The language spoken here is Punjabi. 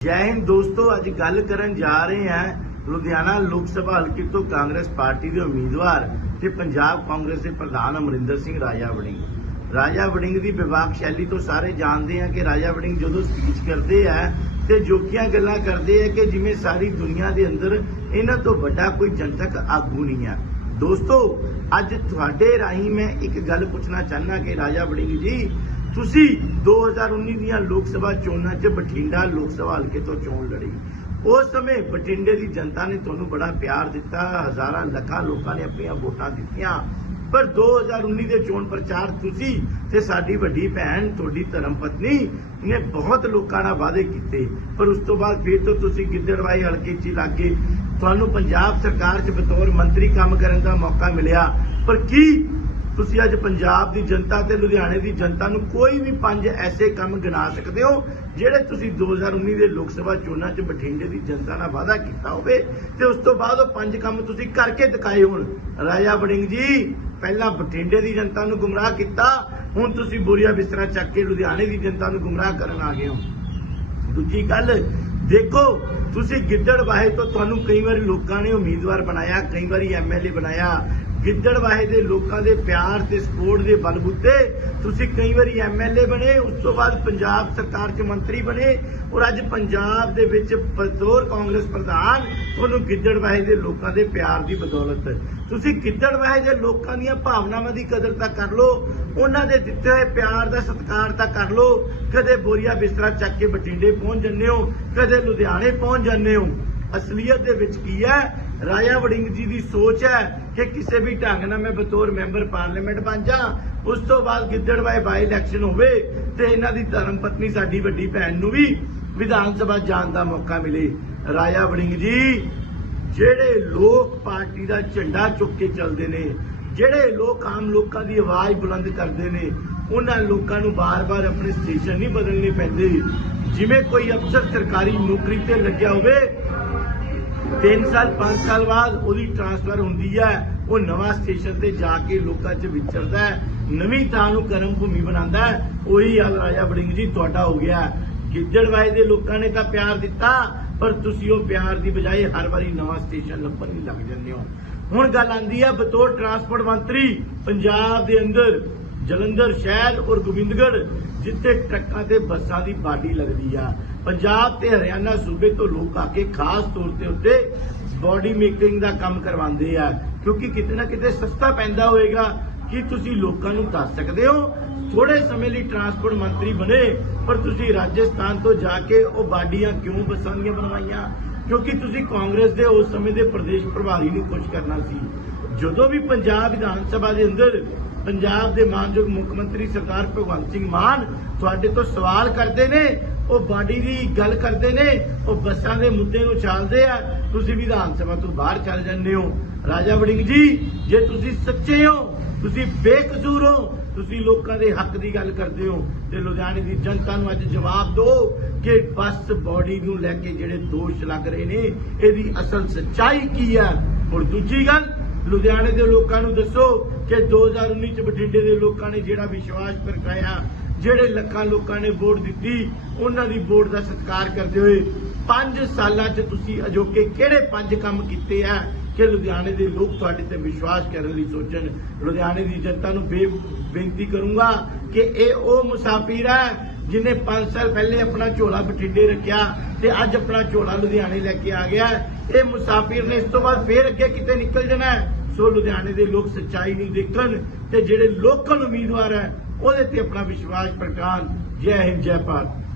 ਜੈ ਹਿੰਦ ਦੋਸਤੋ, ਅੱਜ ਗੱਲ ਕਰਨ ਜਾ ਰਹੇ ਹਾਂ ਲੁਧਿਆਣਾ ਲੋਕ ਸਭਾ ਹਲਕੇ ਤੋਂ ਕਾਂਗਰਸ ਪਾਰਟੀ ਦੇ ਉਮੀਦਵਾਰ ਤੇ ਪੰਜਾਬ ਕਾਂਗਰਸ ਦੇ ਪ੍ਰਧਾਨ ਅਮਰਿੰਦਰ ਸਿੰਘ ਰਾਜਾ ਵੜਿੰਗ। ਰਾਜਾ ਵੜਿੰਗ ਦੀ ਵਿਵਾਕ ਸ਼ੈਲੀ ਤੋਂ ਸਾਰੇ ਜਾਣਦੇ ਆ ਕਿ ਰਾਜਾ ਵੜਿੰਗ ਜਦੋਂ ਸਪੀਚ ਕਰਦੇ ਆ ਤੇ ਜੋਕੀਆਂ ਗੱਲਾਂ ਕਰਦੇ ਆ ਕਿ ਜਿਵੇਂ ਸਾਰੀ ਦੁਨੀਆ ਦੇ ਅੰਦਰ ਇਹਨਾਂ ਤੋਂ ਵੱਡਾ ਕੋਈ ਜਨਤਕ ਆਗੂ ਨਹੀਂ ਆ। ਦੋਸਤੋ, ਅੱਜ ਤੁਹਾਡੇ ਰਾਹੀਂ ਮੈਂ ਇੱਕ ਗੱਲ ਪੁੱਛਣਾ ਚਾਹਨਾ ਕਿ ਰਾਜਾ ਵੜਿੰਗ ਜੀ ਤੁਸੀਂ 2019 ਦੀਆਂ ਲੋਕ ਸਭਾ ਚੋਣਾਂ 'ਚ ਬਠਿੰਡਾ ਲੋਕ ਸਭਾ ਹਲਕੇ ਤੋਂ ਚੋਣ ਲੜੀ। ਉਸ ਸਮੇਂ ਬਠਿੰਡੇ ਦੀ ਜਨਤਾ ਨੇ ਤੁਹਾਨੂੰ ਬੜਾ ਪਿਆਰ ਦਿੱਤਾ, ਹਜ਼ਾਰਾਂ ਲੱਖਾਂ ਲੋਕਾਂ ਨੇ ਆਪਣੀਆਂ ਵੋਟਾਂ ਦਿੱਤੀਆਂ। ਪਰ 2019 ਦੇ ਚੋਣ ਪ੍ਰਚਾਰ ਤੁਸੀਂ ਤੇ ਸਾਡੀ ਵੱਡੀ ਭੈਣ, ਤੁਹਾਡੀ ਧਰਮ ਪਤਨੀ ਨੇ ਬਹੁਤ ਲੋਕਾਂ ਨਾਲ ਵਾਅਦੇ ਕੀਤੇ। ਪਰ ਉਸ ਤੋਂ ਬਾਅਦ ਫਿਰ ਤੋਂ ਤੁਸੀਂ ਗਿੱਦੜਵਾਈ ਹਲਕੇ 'ਚ ਹੀ ਲੱਗ ਗਏ। ਤੁਹਾਨੂੰ ਪੰਜਾਬ ਸਰਕਾਰ 'ਚ ਬਤੌਰ ਮੰਤਰੀ ਕੰਮ ਕਰਨ ਦਾ ਮੌਕਾ ਮਿਲਿਆ। ਪਰ ਕੀ ਤੁਸੀਂ ਅੱਜ ਪੰਜਾਬ ਦੀ ਜਨਤਾ ਤੇ ਲੁਧਿਆਣੇ ਦੀ ਜਨਤਾ ਨੂੰ ਕੋਈ ਵੀ ਪੰਜ ਐਸੇ ਕੰਮ ਗਿਣਾ ਸਕਦੇ ਹੋ, ਜਿਹੜੇ ਤੁਸੀਂ 2019 ਦੇ ਲੋਕ ਸਭਾ ਚੋਣਾਂ 'ਚ ਬਠਿੰਡੇ ਦੀ ਜਨਤਾ ਨਾਲ ਵਾਅਦਾ ਕੀਤਾ ਹੋਵੇ ਤੇ ਉਸ ਤੋਂ ਬਾਅਦ ਉਹ ਪੰਜ ਕੰਮ ਤੁਸੀਂ ਕਰਕੇ ਦਿਖਾਏ ਹੋਣ। ਰਾਜਾ ਵੜਿੰਗ ਜੀ, ਪਹਿਲਾਂ ਬਠਿੰਡੇ ਦੀ ਜਨਤਾ ਨੂੰ ਗੁੰਮਰਾਹ ਕੀਤਾ, ਹੁਣ ਤੁਸੀਂ ਬੋਰੀਆ ਬਿਸਤਰਾ ਚੱਕ ਕੇ ਲੁਧਿਆਣੇ ਦੀ ਜਨਤਾ ਨੂੰ ਗੁੰਮਰਾਹ ਕਰਨ ਆ ਗਏ ਹੋ। ਦੂਜੀ ਗੱਲ, ਦੇਖੋ, ਤੁਸੀਂ ਗਿੱਦੜਵਾਹੇ ਤੋਂ ਤੁਹਾਨੂੰ ਕਈ ਵਾਰੀ ਲੋਕਾਂ ਨੇ ਉਮੀਦਵਾਰ ਬਣਾਇਆ, ਕਈ ਵਾਰੀ ਐਮਐਲਏ ਬਣਾਇਆ ਗਿੱਦੜਵਾਹੇ ਦੇ ਲੋਕਾਂ ਦੇ ਪਿਆਰ ਤੇ ਸਪੋਰਟ ਦੇ ਬਲਬੂਤੇ ਤੁਸੀਂ ਕਈ ਵਾਰੀ ਐਮਐਲਏ ਬਣੇ, ਉਸ ਤੋਂ ਬਾਅਦ ਪੰਜਾਬ ਸਰਕਾਰ 'ਚ ਮੰਤਰੀ ਬਣੇ ਔਰ ਅੱਜ ਪੰਜਾਬ ਦੇ ਵਿੱਚ ਬਤੌਰ ਕਾਂਗਰਸ ਪ੍ਰਧਾਨ ਤੁਹਾਨੂੰ ਗਿੱਦੜਵਾਹੇ ਦੇ ਲੋਕਾਂ ਦੇ ਪਿਆਰ ਦੀ ਬਦੌਲਤ। ਤੁਸੀਂ ਗਿੱਦੜਵਾਹੇ ਦੇ ਲੋਕਾਂ ਦੀਆਂ ਭਾਵਨਾਵਾਂ ਦੀ ਕਦਰ ਤਾਂ ਕਰ ਲਓ, ਉਹਨਾਂ ਦੇ ਦਿੱਤੇ ਹੋਏ ਪਿਆਰ ਦਾ ਸਤਿਕਾਰ ਤਾਂ ਕਰ ਲਓ। ਕਦੇ ਬੋਰੀਆ ਬਿਸਤਰਾ ਚੱਕ ਕੇ ਬਠਿੰਡੇ ਪਹੁੰਚ ਜੰਨੇ ਹੋ, ਕਦੇ ਲੁਧਿਆਣੇ ਪਹੁੰਚ ਜੰਨੇ ਹੋ। ਅਸਲੀਅਤ ਦੇ ਵਿੱਚ ਕੀ ਹੈ? ਰਾਜਾ ਵੜਿੰਗ ਜੀ ਦੀ ਸੋਚ ਹੈ ਕਿ ਕਿਸੇ ਵੀ ਢੰਗ ਨਾਲ ਮੈਂ ਬਤੌਰ ਮੈਂਬਰ ਪਾਰਲੀਮੈਂਟ ਬਣ ਜਾ ਉਸ ਤੋਂ ਬਾਅਦ ਗਿੱਦੜਵਾਏ ਬਾਈ ਇਲੈਕਸ਼ਨ ਹੋਵੇ ਤੇ ਇਹਨਾਂ ਦੀ ਧਰਮ ਪਤਨੀ ਸਾਡੀ ਵੱਡੀ ਭੈਣ ਨੂੰ ਵੀ ਵਿਧਾਨ ਸਭਾ ਜਾਣ ਦਾ ਮੌਕਾ ਮਿਲੇ। ਰਾਜਾ ਵੜਿੰਗ ਜੀ, ਜਿਹੜੇ ਲੋਕ ਪਾਰਟੀ ਦਾ ਝੰਡਾ ਚੁੱਕ ਕੇ ਚੱਲਦੇ ਨੇ, ਜਿਹੜੇ ਲੋਕ ਆਮ ਲੋਕਾਂ ਦੀ ਆਵਾਜ਼ ਬੁਲੰਦ ਕਰਦੇ ਨੇ, ਉਹਨਾਂ ਲੋਕਾਂ ਨੂੰ ਬਾਰ-ਬਾਰ ਆਪਣੇ ਸਟੇਸ਼ਨ ਨਹੀਂ ਬਦਲਣੇ ਪੈਂਦੇ। ਜਿਵੇਂ ਕੋਈ ਅਫਸਰ ਸਰਕਾਰੀ ਨੌਕਰੀ ਤੇ ਲੱਗਿਆ ਹੋਵੇ 3 ਸਾਲ 5 ਸਾਲ ਬਾਅਦ ਉਹਦੀ ਟ੍ਰਾਂਸਫਰ ਹੁੰਦੀ ਹੈ ਉਹ ਨਵਾਂ ਸਟੇਸ਼ਨ ਤੇ ਜਾ ਕੇ ਲੋਕਾਂ 'ਚ ਵਿਚਰਦਾ ਹੈ। ਨਵੀਂ ਥਾਂ ਨੂੰ ਕਰਮ ਭੂਮੀ ਬਣਾਉਂਦਾ ਹੈ। ਉਹੀ ਹਾਲ ਰਾਜਾ ਵੜਿੰਗ ਜੀ, ਤੁਹਾਡਾ ਹੋ ਗਿਆ। ਗਿੱਦੜਵਾਏ ਦੇ ਲੋਕਾਂ ਨੇ ਤਾਂ ਪਿਆਰ ਦਿੱਤਾ, ਪਰ ਤੁਸੀਂ ਉਹ ਪਿਆਰ ਦੀ ਬਜਾਏ ਹਰ ਵਾਰੀ ਨਵਾਂ ਸਟੇਸ਼ਨ ਲੱਭਣ ਹੀ ਲੱਗ ਜਾਂਦੇ ਹੋ। ਹੁਣ ਗੱਲ ਆਂਦੀ ਹੈ ਬਤੌਰ ਟਰਾਂਸਪੋਰਟ ਮੰਤਰੀ ਪੰਜਾਬ ਦੇ ਅੰਦਰ, ਜਲੰਧਰ ਸ਼ਹਿਰ ਔਰ ਗੋਬਿੰਦਗੜ੍ਹ, ਜਿੱਥੇ ਟਰੱਕਾਂ ਤੇ ਬੱਸਾਂ ਦੀ ਬਾਡੀ ਲੱਗਦੀ ਆ। ਪੰਜਾਬ ਤੇ ਹਰਿਆਣਾ ਸੂਬੇ ਤੋਂ ਲੋਕ ਆ ਕੇ ਖਾਸ ਤੌਰ ਤੇ ਉੱਤੇ ਬਾਡੀ ਮੇਕਿੰਗ ਦਾ ਕੰਮ ਕਰਵਾਉਂਦੇ ਆ। ਕਿਉਂਕਿ ਕਿਤੇ ਨਾ ਕਿਤੇ ਸਸਤਾ ਪੈਂਦਾ ਹੋਏਗਾ ਕੀ ਤੁਸੀਂ ਲੋਕਾਂ ਨੂੰ ਦੱਸ ਸਕਦੇ ਹੋ। ਥੋੜੇ ਸਮੇਂ ਲਈ ਟਰਾਂਸਪੋਰਟ ਮੰਤਰੀ ਬਣੇ, ਪਰ ਤੁਸੀਂ ਰਾਜਸਥਾਨ ਤੋਂ ਜਾ ਕੇ ਉਹ ਬਾਡੀਆਂ ਕਿਉਂ ਬੱਸਾਂ ਦੀਆਂ ਬਣਵਾਈਆਂ? ਕਿਉਂਕਿ ਤੁਸੀਂ ਕਾਂਗਰਸ ਦੇ ਉਸ ਸਮੇਂ ਦੇ ਪ੍ਰਦੇਸ਼ ਪ੍ਰਭਾਰੀ ਨੂੰ ਖੁਸ਼ ਕਰਨਾ ਸੀ। ਜਦੋਂ ਵੀ ਪੰਜਾਬ ਵਿਧਾਨ ਸਭਾ ਦੇ ਅੰਦਰ ਪੰਜਾਬ ਦੇ ਮਾਨਯੋਗ ਮੁੱਖ ਮੰਤਰੀ ਸਰਦਾਰ ਭਗਵੰਤ ਸਿੰਘ ਮਾਨ ਤੁਹਾਡੇ ਤੋਂ ਸਵਾਲ ਕਰਦੇ ਨੇ, ਉਹ ਬਾਡੀ ਦੀ ਗੱਲ ਕਰਦੇ ਨੇ, ਉਹ ਬੱਸਾਂ ਦੇ ਮੁੱਦੇ ਨੂੰ ਛਾਲਦੇ ਆ। ਤੁਸੀਂ ਵਿਧਾਨ ਸਭਾ ਤੋਂ ਬਾਹਰ ਚੱਲ ਜਾਂਦੇ ਹੋ। ਰਾਜਾ ਵੜਿੰਗ ਜੀ, ਜੇ ਤੁਸੀਂ ਸੱਚੇ ਹੋ, ਤੁਸੀਂ ਬੇਕਸੂਰ ਹੋ, ਤੁਸੀਂ ਲੋਕਾਂ ਦੇ ਹੱਕ ਦੀ ਗੱਲ ਕਰਦੇ ਹੋ ਤੇ ਲੁਧਿਆਣੇ ਦੀ ਜਨਤਾ ਨੂੰ ਅੱਜ ਜਵਾਬ ਦਿਓ ਕਿ ਬੱਸ ਬਾਡੀ ਨੂੰ ਲੈ ਕੇ ਜਿਹੜੇ ਦੋਸ਼ ਲੱਗ ਰਹੇ ਨੇ, ਇਹਦੀ ਅਸਲ ਸੱਚਾਈ ਕੀ ਹੈ ਔਰ ਦੂਜੀ ਗੱਲ, ਲੁਧਿਆਣੇ ਦੇ ਲੋਕਾਂ ਨੂੰ ਦੱਸੋ ਕਿ 2019 ਚ ਬਠਿੰਡੇ ਦੇ ਲੋਕਾਂ ਨੇ ਜਿਹੜਾ ਵਿਸ਼ਵਾਸ ਪ੍ਰਗਟਾਇਆ, ਜਿਹੜੇ ਲੱਖਾਂ ਲੋਕਾਂ ਨੇ ਵੋਟ ਦਿੱਤੀ, ਉਹਨਾਂ ਦੀ ਵੋਟ ਦਾ ਸਤਿਕਾਰ ਕਰਦੇ ਹੋਏ 5 ਸਾਲਾਂ 'ਚ ਤੁਸੀਂ ਅਜੋਕੇ ਕਿਹੜੇ ਪੰਜ ਕੰਮ ਕੀਤੇ ਆ ਕਿ ਲੁਧਿਆਣੇ ਦੇ ਲੋਕ ਤੁਹਾਡੇ ਤੇ ਵਿਸ਼ਵਾਸ ਕਰਨ ਲਈ ਸੋਚਣ ਲੁਧਿਆਣੇ ਦੀ ਜਨਤਾ ਨੂੰ ਬੇ ਬੇਨਤੀ ਕਰੂੰਗਾ ਕਿ ਇਹ ਉਹ ਮੁਸਾਫਿਰ ਹੈ ਜਿਨੇ 5 ਸਾਲ ਪਹਿਲੇ ਆਪਣਾ ਝੋਲਾ ਬਠਿੰਡੇ ਰੱਖਿਆ ਤੇ ਅੱਜ ਆਪਣਾ ਝੋਲਾ ਲੁਧਿਆਣੇ ਲੈ ਕੇ ਆ ਗਿਆ ਇਹ ਮੁਸਾਫਿਰ ਨੇ ਇਸ ਤੋਂ ਬਾਅਦ ਫੇਰ ਅੱਗੇ ਕਿਤੇ ਨਿਕਲ ਜਾਣਾ ਹੈ। ਸੋ ਲੁਧਿਆਣੇ ਦੇ ਲੋਕ ਸੱਚਾਈ ਨੂੰ ਦੇਖਣ ਤੇ ਜਿਹੜੇ ਲੋਕਲ ਉਮੀਦਵਾਰ ਹੈ, ਉਹਦੇ ਤੇ ਆਪਣਾ ਵਿਸ਼ਵਾਸ ਪ੍ਰਗਟਾਉਣ ਜੈ ਹਿੰਦ, ਜੈ ਭਾਰਤ।